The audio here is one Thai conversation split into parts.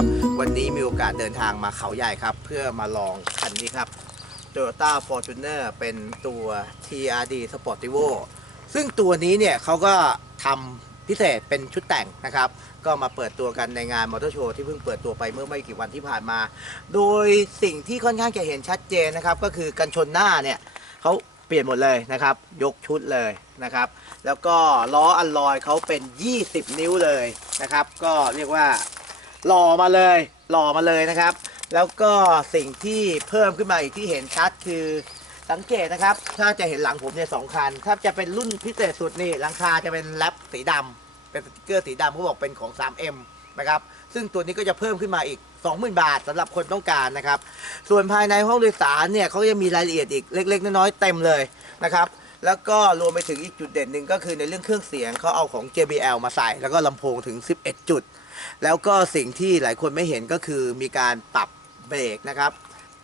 นะครับ วันนี้มีโอกาสเดินทางมาเขาใหญ่ครับ เพื่อมาลองคันนี้ครับ Toyota Fortuner เป็นตัว TRD Sportivo ซึ่งตัวนี้เนี่ยเขาก็ทำพิเศษเป็นชุดแต่งนะครับ ก็มาเปิดตัวกันในงานมอเตอร์โชว์ที่เพิ่งเปิดตัวไปเมื่อไม่กี่วันที่ผ่านมา โดยสิ่งที่ค่อนข้างจะเห็นชัดเจนนะครับ ก็คือกันชนหน้าเนี่ยเขาเปลี่ยนหมดเลยนะครับ ยกชุดเลยนะครับ แล้วก็ล้ออัลลอยเขาเป็น 20 นิ้วเลยนะครับ ก็เรียกว่า หล่อมาเลย หล่อมาเลยนะครับ แล้วก็สิ่งที่เพิ่มขึ้นมาอีกที่เห็นชัดคือสังเกตนะครับ ถ้าจะเห็นหลังผมเนี่ยสองคัน ถ้าจะเป็นรุ่นพิเศษสุดนี่หลังคาจะเป็นแรปสีดำเป็นสติกเกอร์สีดำเขาบอกเป็นของ 3M นะครับ ซึ่งตัวนี้ก็จะเพิ่มขึ้นมาอีก 20,000 บาทสำหรับคนต้องการนะครับ ส่วนภายในห้องโดยสารเนี่ยเขาจะมีรายละเอียดอีกเล็ก ๆ น้อยๆเต็มเลยนะครับ แล้วก็รวมไปถึงอีกจุดเด่นหนึ่งก็คือในเรื่องเครื่องเสียงเขาเอาของ JBL มาใส่ แล้วก็ลำโพงถึง 11 จุด แล้วก็สิ่งที่หลายคนไม่เห็นก็คือมีการปรับเบรกนะครับ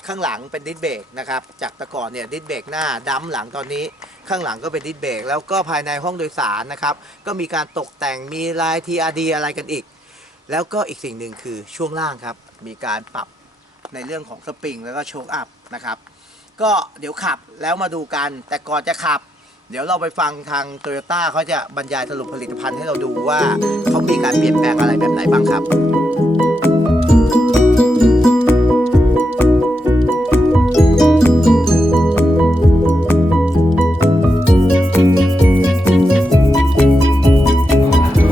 ข้างหลังเป็นดิสเบรกนะครับ จากแต่ก่อนเนี่ยดิสเบรกหน้าดัมหลังตอนนี้ ข้างหลังก็เป็นดิสเบรกแล้วก็ภายในห้องโดยสารนะครับ ก็มีการตกแต่งมีลาย TRD อะไรกันอีก แล้วก็อีกสิ่งหนึ่งคือช่วงล่างครับ มีการปรับในเรื่องของสปริงแล้วก็โชคอัพนะครับ ก็เดี๋ยวขับแล้วมาดูกันแต่ก่อนจะขับ เดี๋ยวเราไปฟังทางโตโยต้าเขาจะบรรยายสรุปผลิตภัณฑ์ให้เราดูว่าเขามีการเปลี่ยนแปลงอะไรแบบไหนบ้างครับขอ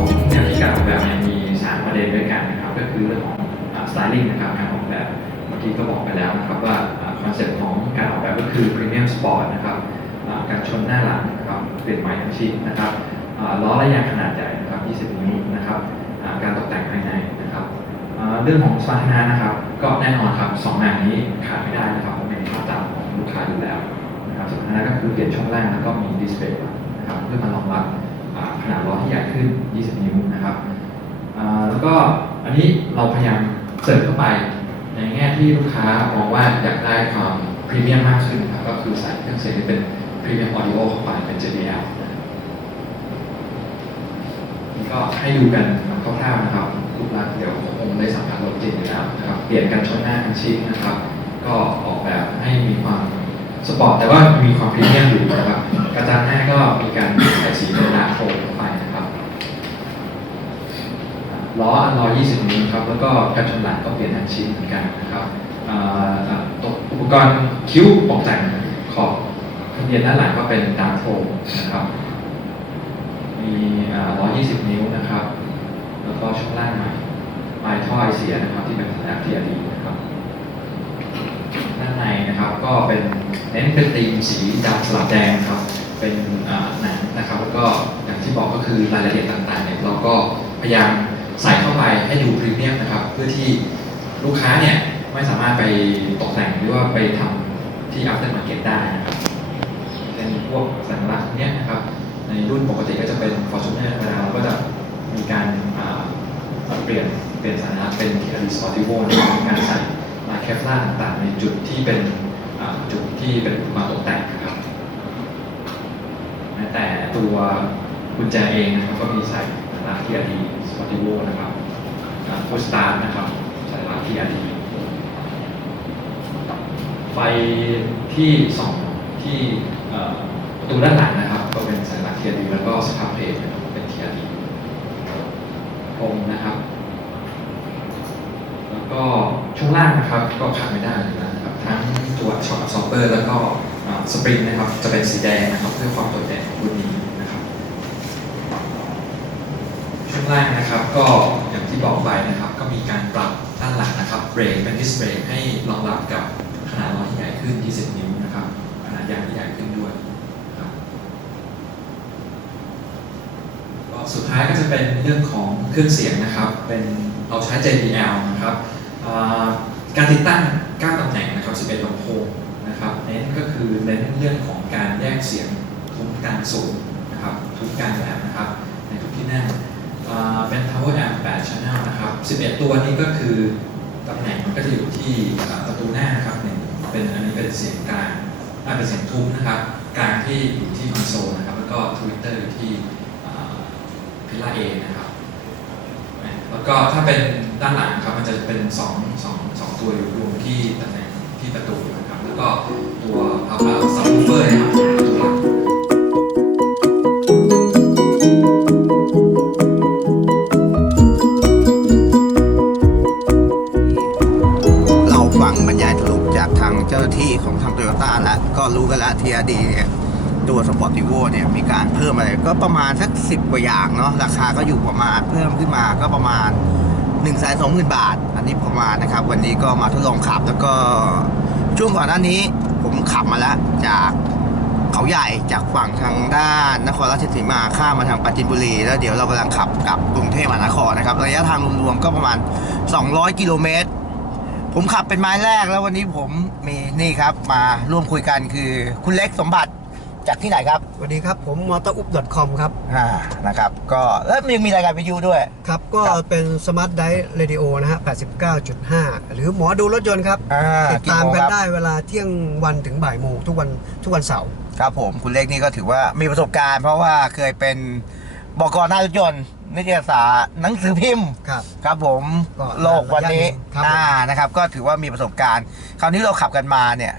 งงานที่การออกแบบเนี่ยมีสามประเด็นด้วยกันนะครับก็คือเรื่องของสไตลิ่งนะครับการออกแบบเมื่อกี้ก็บอกไปแล้วนะครับว่าคอนเซ็ปต์ของการออกแบบก็คือ Premium Sport นะครับ การชนหน้าหลังนะครับเปลี่ยนใหม่ทั้งชิ้นนะครับล้อและยางขนาดใหญ่นะครับ 20 นิ้วนะครับการตกแต่งภายในนะครับเรื่องของสมรรถนะนะครับ ก็แน่นอนครับสองงานนี้ขาดไม่ได้นะครับเป็นภาพจำของลูกค้าอยู่แล้วนะครับสมรรถนะก็คือเปลี่ยนช่องล่างแล้วก็มีดิสเพลย์นะครับเพื่อมารองรับขนาดล้อที่ใหญ่ขึ้น 20 นิ้วนะครับแล้วก็อันนี้เราพยายามเสริมเข้าไปในแง่ที่ลูกค้ามองว่าอยากได้ความพรีเมียมมากขึ้นนะครับก็คือใส่เครื่องเสียงที่เป็น พรีเมียมออดิโอเข้าไปเป็น JBL นี่ก็ให้ดูกันคร่าวๆนะครับรูปลักษณ์เดี๋ยวคงได้สัมผัสรถจริงอยู่แล้วนะครับเปลี่ยนกันชนหน้าทั้งชิ้นนะครับ ก็ออกแบบให้มีความสปอร์ตแต่ว่ามีความพรีเมียมอยู่นะครับกระจังหน้าก็มีการใส่สีเป็นดาร์กโทนเข้าไปนะครับล้ออันล้อ20 นิ้วครับแล้วก็กันชนหลังก็เปลี่ยนทั้งชิ้นเหมือนกันนะครับอุปกรณ์คิ้วตกแต่งขอบ ทะเบียนด้านหลังก็เป็นดาร์กโทนนะครับ มีอ่าล้อ20 นิ้วนะครับ แล้วก็ช่วงล่างใหม่ปลายท่อไอเสียนะครับที่เป็นขนาด TRD นะครับด้านในนะครับก็เป็นเน้นเป็นธีมสีดำสลับแดงครับ เป็นหนังนะครับแล้วก็อย่างที่บอกก็คือรายละเอียดต่างๆเนี่ยเราก็พยายามใส่เข้าไปให้ดูพรีเมียมนะครับ เพื่อที่ลูกค้าเนี่ยไม่สามารถไปตกแต่งหรือว่าไปทำที่ after market ได้นะครับ เป็นพวกสัญลักษณ์เนี้ยนะครับ ในรุ่นปกติก็จะเป็น Fortuner ธรรมดาเราก็จะมีการเปลี่ยนเปลี่ยนสัญลักษณ์เป็น TRD Sportivo นะครับการใส่ลายแคฟลาต่างๆในจุดที่เป็นจุดที่เป็นมาตกแต่งนะครับแม้แต่ตัวกุญแจเองนะครับก็มีใส่สัญลักษณ์ TRD Sportivo นะครับโพสตาร์นะครับสัญลักษณ์ TRD ไฟที่สองที่ ประตูด้านหลังนะครับ ก็เป็นสัญลักษณ์ TRD แล้วก็สครับเพลทนะครับเป็น TRD พรมนะครับ แล้วก็ช่วงล่างนะครับก็ขาดไม่ได้เลยนะครับ ทั้งตัวช็อคอับซอร์เบอร์ แล้วก็สปริงนะครับ จะเป็นสีแดงนะครับ เพื่อความโดดเด่นของรุ่นนี้นะครับ ช่วงล่างนะครับก็อย่างที่บอกไปนะครับ ก็มีการปรับด้านหลังนะครับเบรกเป็นดิสเบรกให้รองรับกับขนาดล้อที่ใหญ่ขึ้น 20 นิ้ว ใหญ่ขึ้นด้วยครับก็สุดท้ายก็จะเป็นเรื่องของเครื่องเสียงนะครับ เป็นเราใช้ JBL นะครับการติดตั้ง 9 ตำแหน่งนะครับ 11ลำโพงนะครับ เน้นก็คือเน้นเรื่องของการแยกเสียงทุกการสูงนะครับทุกการแบบนะครับ ในทุกที่นั่งเป็น Power Amp 8 Channel นะครับ 11 ตัวนี้ก็คือตำแหน่งมันก็จะอยู่ที่ประตูหน้านะครับหนึ่งเป็นอันนี้เป็นเสียงกลาง อ่าเป็นเสียงทุ้มนะครับ กลางที่อยู่ที่คอนโซลนะครับ แล้วก็ทวิตเตอยู่ที่พิลาเอนะครับ แล้วก็ถ้าเป็นด้านหลังครับมันจะเป็นสองสองสองตัวอยู่รวมที่ตำแหน่งที่ประตูนะครับ แล้วก็ตัว ประมาณสักสิบกว่าอย่างเนาะราคาก็อยู่ประมาณเพิ่มขึ้นมาก็ประมาณ1นึ่งแสนสองหมื่นบาท อันนี้ประมาณนะครับ วันนี้ก็มาทดลองขับแล้วก็ช่วงก่อนหน้านี้ผมขับมาแล้วจากเขาใหญ่จากฝั่งทางด้านนครราชสีมาข้ามมาทางปราจินบุรี แล้วเดี๋ยวเรากำลังขับกลับกรุงเทพมหานครนะครับระยะทางรวมๆก็ประมาณ 200 กิโลเมตร ผมขับเป็นไม้แรกแล้ววันนี้ผมมีนี่ครับมาร่วมคุยกันคือคุณเล็กสมบัติ จากที่ไหนครับสวัสดีครับ ผม motorup.com ครับอ่านะครับ ก็แล้วยังมีรายการวิทยุด้วย ครับ ก็ครับเป็น Smart Drive Radio นะฮะ 89.5 หรือหมอดูรถยนต์ครับ อ่าติดตามกี่โงกันครับได้เวลาเที่ยงวันถึงบ่ายโมงทุกวันทุกวันเสาร์ ครับผมคุณเล็กนี่ก็ถือว่ามีประสบการณ์ เพราะว่าเคยเป็นบกหน้ารถยนต์นิตยสารหนังสือพิมพ์ ครับ ครับผมก็โลกวันนี้ระยะหนึ่งครับอ่านะครับ ก็ถือว่ามีประสบการณ์ คราวนี้เราขับกันมาเนี่ย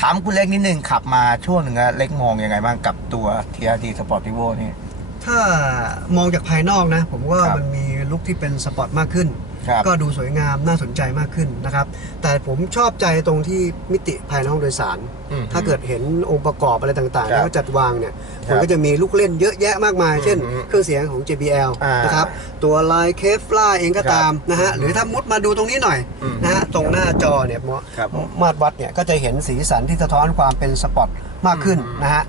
ถามคุณเล็กนิดนึงขับมาช่วงหนึ่งอะเล็กมองยังไงบ้างกับตัว TRD Sportivo นี่ ถ้ามองจากภายนอกนะ ผมว่าครับ มันมีลุคที่เป็นสปอร์ตมากขึ้น ครับก็ดูสวยงามน่าสนใจมากขึ้นนะครับ แต่ผมชอบใจตรงที่มิติภายในห้องโดยสาร อืม ถ้าเกิดเห็นองค์ประกอบอะไรต่างๆครับที่เขาจัดวางเนี่ยคมัรันบก็จะมีลูกเล่นเยอะแยะมากมาย เช่น อืมเครื่องเสียงของ JBL อ่านนะครับ ตัวลายเคฟล่าเองก็ครับตามนะฮะหรือถ้ามุดมาดูตรงนี้หน่อยอืมนะฮะตรงหน้าจอเนี่ยมครับมาตรวัดเนี่ยก็จะเห็นสีสันที่สะท้อนความเป็นสปอร์ตมากขึ้นอืม นะฮะ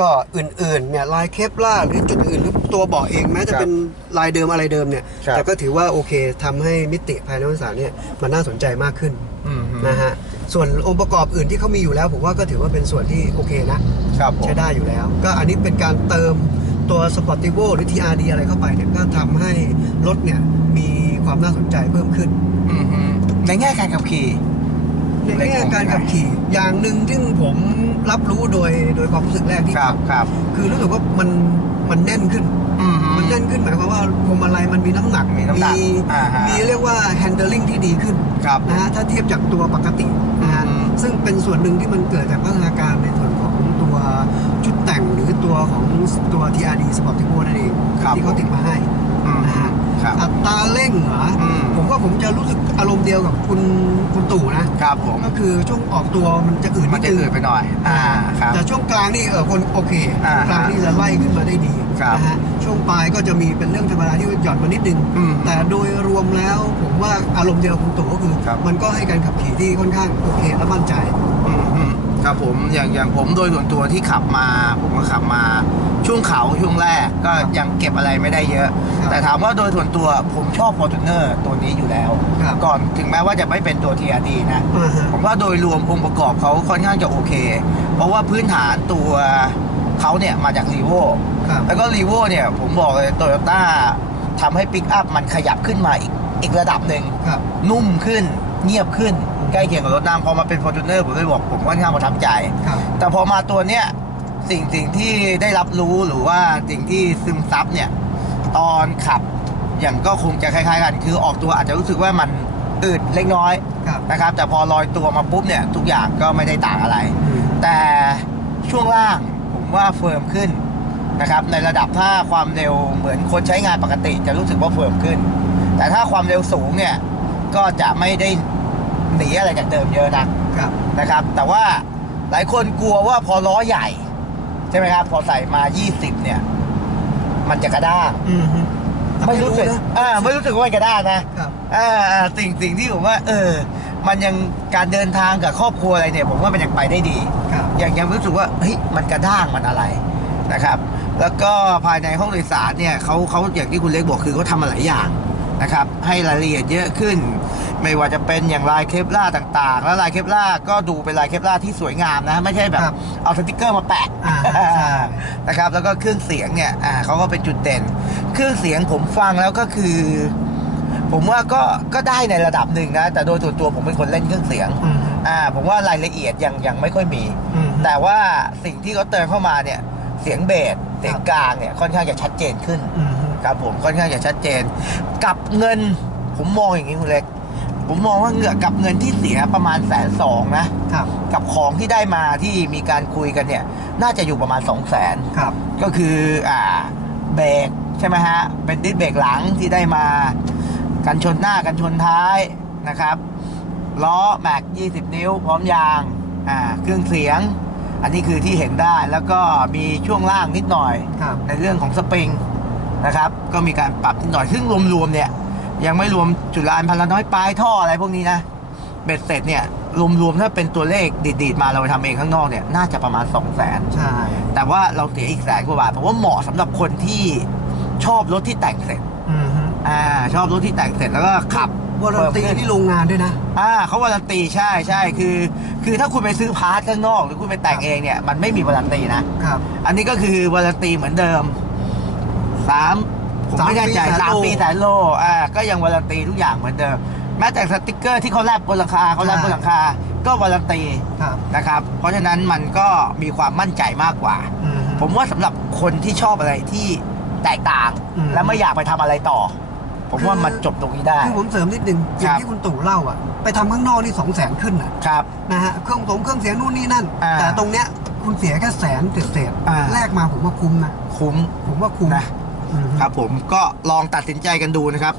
ก็อื่นๆเนี่ยลายเคฟล่าหรือจุดอื่นหรือตัวเบาะเองแม้จะครับเป็นลายเดิมอะไรเดิมเนี่ย ครับ แต่ก็ถือว่าโอเคทำให้มิติภายในห้องโดยสารเนี่ยมันน่าสนใจมากขึ้นอืมนะฮะส่วนองค์ประกอบอื่นที่เขามีอยู่แล้ว ผมว่าก็ถือว่าเป็นส่วนที่โอเคนะ ครับผม ใช้ได้อยู่แล้ว ก็อันนี้เป็นการเติมตัว Sportivo หรือ TRD อะไรเข้าไปเนี่ยก็ทำให้รถเนี่ยมีความน่าสนใจเพิ่มขึ้น อืมฮึในแง่การขับขี่ ในแง่การขับขี่อย่างหนึ่งซึ่งผม รับรู้โดยโดยความรู้สึกแรกที่ครับครับ คือรู้สึกว่ามันมันแน่นขึ้น อืมฮึมันแน่นขึ้นหมายความว่าพวงมาลัยมันมีน้ำหนักมีน้ำหนักอ่าฮะมีเรียกว่า handling ที่ดีขึ้นครับนะฮะถ้าเทียบจากตัวปกตินะฮะอืม ซึ่งเป็นส่วนหนึ่งที่มันเกิดจากพัฒนาการในส่วนของตัวชุดแต่งหรือตัวของตัว TRD Sportivo นั่นเองครับที่เขาติดมาให้อืมนะฮะครับ อัตราเร่งเหรออมผม ว่าผมจะรู้สึกอารมณ์เดียวกับคุณคุณตู่นะครับผมก็คือช่วงออกตัวมันจะอืดมันจะดงอืดไปหน่อย อ่าครับแต่ช่วงกลางนี่เออคนโอเคอ่ากลางนี่จะไล่ขึ้นมาได้ดีครับนะฮะช่วงปลายก็จะมีเป็นเรื่องธรรมดาที่หย่อนมานิดนึงอืมแต่โดยรวมแล้วผมว่าอารมณ์เดียวกับคุณตู่ก็คือ ครับ มันก็ให้การขับขี่ที่ค่อนข้างโอเคและมั่นใจอืมฮึ ครับผมอย่างอย่างผมโดยส่วนตัวที่ขับมา ผมก็ขับมาช่วงเขาช่วงแรกก็ยังเก็บอะไรไม่ได้เยอะครับแต่ถามว่าโดยส่วนตัวผมชอบ Fortuner ตัวนี้อยู่แล้ว ครับก่อนถึงแม้ว่าจะไม่เป็นตัว TRD นะ อ่าฮะ ผมว่าโดยรวมองค์ประกอบเขาค่อนข้างจะโอเค เพราะว่าพื้นฐานตัวเขาเนี่ยมาจาก r ีโวครับ แล้วก็ r ีโวเนี่ย ผมบอกเลยโตโยต้าทำให้ปิกอัพมันขยับขึ้นมาอีกอีกระดับหนึ่ง ครับ นุ่มขึ้น เงียบขึ้นใกล้เคียงกับรถน้ำพอมาเป็น Fortuner ผมเลยบอกผมค่อนข้างประทับใจ ครับแต่พอมาตัวเนี้ยสิ่งสิ่งที่ได้รับรู้หรือว่าสิ่งที่ซึมซับเนี่ย ตอนขับอย่างก็คงจะคล้ายๆกัน คือออกตัวอาจจะรู้สึกว่ามันอืดเล็กน้อยครับนะครับ แต่พอลอยตัวมาปุ๊บเนี่ย ทุกอย่างก็ไม่ได้ต่างอะไร อืม แต่ช่วงล่างผมว่าเฟิร์มขึ้นนะครับ ในระดับถ้าความเร็วเหมือนคนใช้งานปกติ จะรู้สึกว่าเฟิร์มขึ้น แต่ถ้าความเร็วสูงเนี่ย ก็จะไม่ได้หนีอะไรจากเดิมเยอะนักครับ นะครับ แต่ว่าหลายคนกลัวว่าพอล้อใหญ่ ใช่ไหมครับ พอใส่มา 20 เนี่ย มันจะกระด้างอืมฮึแต่ไม่รู้สึกนะ อ่าไม่รู้สึกว่ามันกระด้างนะครับ อ่าอ่าสิ่งสิ่งที่ผมว่า เออ มันยังการเดินทางกับครอบครัวอะไรเนี่ย ผมว่ามันยังไปได้ดี ครับ ยังยังรู้สึกว่าเฮ้ยมันกระด้างมันอะไรนะครับ แล้วก็ภายในห้องโดยสารเนี่ยเขาเขาอย่างที่คุณเล็กบอกคือเขาทำมาหลายอย่าง นะครับ ให้รายละเอียดเยอะขึ้น ไม่ว่าจะเป็นอย่างลายเคปล่าต่างๆ แล้วลายเคปล่าก็ดูเป็นลายเคปล่าที่สวยงามนะ ไม่ใช่แบบ ครับเอาสติกเกอร์มาแปะอ่าใช่ นะครับ แล้วก็เครื่องเสียงเนี่ยอ่าเขาก็เป็นจุดเด่น เครื่องเสียงผมฟังแล้วก็คือ ผมว่าก็ก็ได้ในระดับหนึ่งนะ แต่โดยส่วนตัวผมเป็นคนเล่นเครื่องเสียง อืมอ่าผมว่ารายละเอียดยังยังไม่ค่อยมี อืม แต่ว่าสิ่งที่เขาเติมเข้ามาเนี่ย เสียงเบสเสียงกลางเนี่ยค่อนข้างจะชัดเจนขึ้น อืมฮึ ครับผมค่อนข้างจะชัดเจน กับเงิน ผมมองอย่างนี้คุณเล็ก ผมมองว่าเงือกับเงินที่เสียประมาณแสนสองนะครับ กับของที่ได้มาที่มีการคุยกันเนี่ย น่าจะอยู่ประมาณ2 0 0 0 0นครับ ก็คืออ่าเบรกใช่ไหมฮะ เป็นดิสเบรกหลังที่ได้มา กันชนหน้ากันชนท้ายนะครับล้อแม็ก20 นิ้ว พร้อมยางอ่าเครื่องเสียง อันนี้คือที่เห็นได้แล้วก็มีช่วงล่างนิดหน่อย ครับ ในเรื่องของสปริง นะครับ ก็มีการปรับนิดหน่อยซึ่งรวมๆเนี่ย ยังไม่รวมจุลานพันละน้อยปลายท่ออะไรพวกนี้นะเบ็ดเสร็จเนี่ยรวมๆถ้าเป็นตัวเลขดีดๆมาเราไปทำเองข้างนอกเนี่ยน่าจะประมาณ 2 0 0 0 0นใช่ แต่ว่าเราเสียอีกแสนกว่าบาทเพราะว่าเหมาะสำหรับคนที่ชอบรถที่แต่งเสร็จอืมฮึอ่าชอบรถที่แต่งเสร็จแล้วก็ขับวารันตีเพิ่มขึ้ ที่โรงงานด้วยนะ อ่าเขาวารันตีใช่ใช่คือ คือถ้าคุณไปซื้อพาร์ทข้างนอก หรือคุณไปแต่งเองเนี่ยมันไม่มีวารันตีนะครับ อันนี้ก็คือวารันตีเหมือนเดิม สามผมไม่แน่ใจสาสามมปีปีแสแสนนโลโลอ่าก็ยังวารันตีทุกอย่างเหมือนเดิมแม้แต่สติกเกอร์ที่เขาแลบบนหลังคาเขาแลบบนหลังคา ก็วารันตีครับนะครับ เพราะฉะนั้นมันก็มีความมั่นใจมากกว่าอืมฮึผมว่าสำหรับคนที่ชอบอะไรที่แตกต่างอืมและไม่อยากไปทำอะไรต่อ ผมว่าคือมันจบตรงนี้ได้คือผมเสริมนิดนึงอย่าครังบที่คุณตู่เล่าอะไปทำข้างนอกนี่สองแสนขึ้นอะครับนะฮะเครื่องสงเครื่องเสียงนู่นนี่นั่นอ่าแต่ตรงเนี้ยคุณเสียแค่แสนเศษๆอ่าแลกมาผมว่าคุ้มนะคุ้มผมว่าคุ้มนะอืมฮึ ครับผมก็ลองตัดสินใจกันดูนะครับ